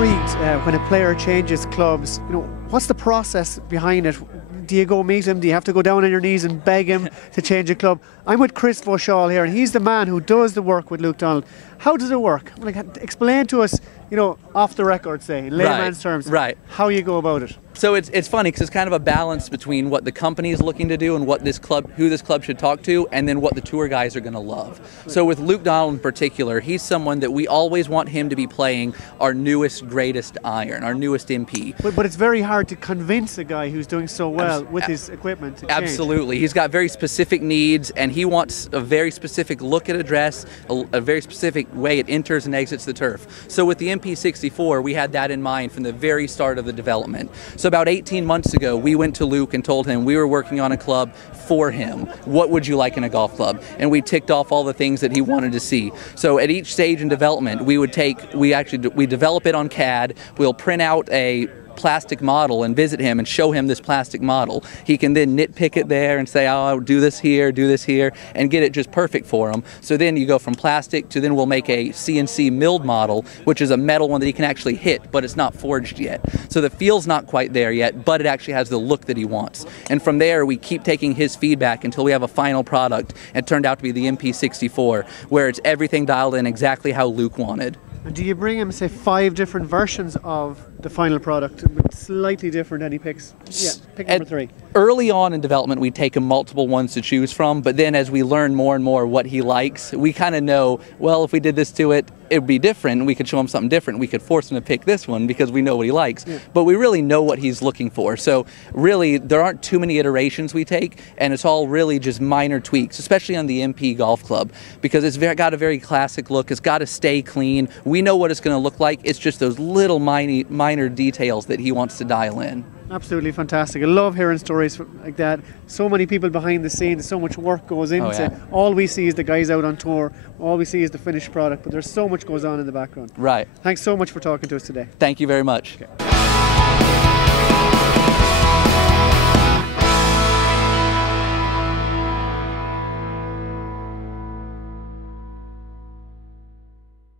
intrigued when a player changes clubs. You know, what's the process behind it? Do you go meet him? Do you have to go down on your knees and beg him to change a club? I'm with Chris Vauchal here, and he's the man who does the work with Luke Donald. How does it work? Like, explain to us, you know, off the record, say, in layman's terms, how you go about it. So it's funny because it's kind of a balance between what the company is looking to do and what who this club should talk to, and then what the tour guys are going to love. So with Luke Donald in particular, he's someone that we always want him to be playing our newest, greatest iron, our newest MP. But it's very hard to convince a guy who's doing so well with his equipment to change. Absolutely. He's got very specific needs, and he wants a very specific look at a dress, a very specific way it enters and exits the turf. So with the MP64, we had that in mind from the very start of the development. So about 18 months ago, we went to Luke and told him we were working on a club for him. What would you like in a golf club? And we ticked off all the things that he wanted to see. So at each stage in development, we develop it on CAD. We'll print out a plastic model and visit him and show him this plastic model. He can then nitpick it there and say, oh, do this here, and get it just perfect for him. So then you go from plastic to then we'll make a CNC milled model, which is a metal one that he can actually hit, but it's not forged yet. So the feel's not quite there yet, but it actually has the look that he wants. And from there, we keep taking his feedback until we have a final product. It turned out to be the MP64, where it's everything dialed in exactly how Luke wanted. And do you bring him, say, 5 different versions of the final product, slightly different, and he picks? Yeah, pick number 3. Early on in development, we take him multiple ones to choose from, but then as we learn more and more what he likes, we kind of know, well, if we did this to it, it would be different. We could show him something different. We could force him to pick this one because we know what he likes. Yeah. But we really know what he's looking for. So really, there aren't too many iterations we take, and it's all really just minor tweaks, especially on the MP Golf Club, because it's got a very classic look. It's got to stay clean. We know what it's going to look like. It's just those little minor details that he wants to dial in. Absolutely fantastic. I love hearing stories like that. So many people behind the scenes, so much work goes into it. All we see is the guys out on tour. All we see is the finished product, but there's so much goes on in the background. Right. Thanks so much for talking to us today. Thank you very much. Okay.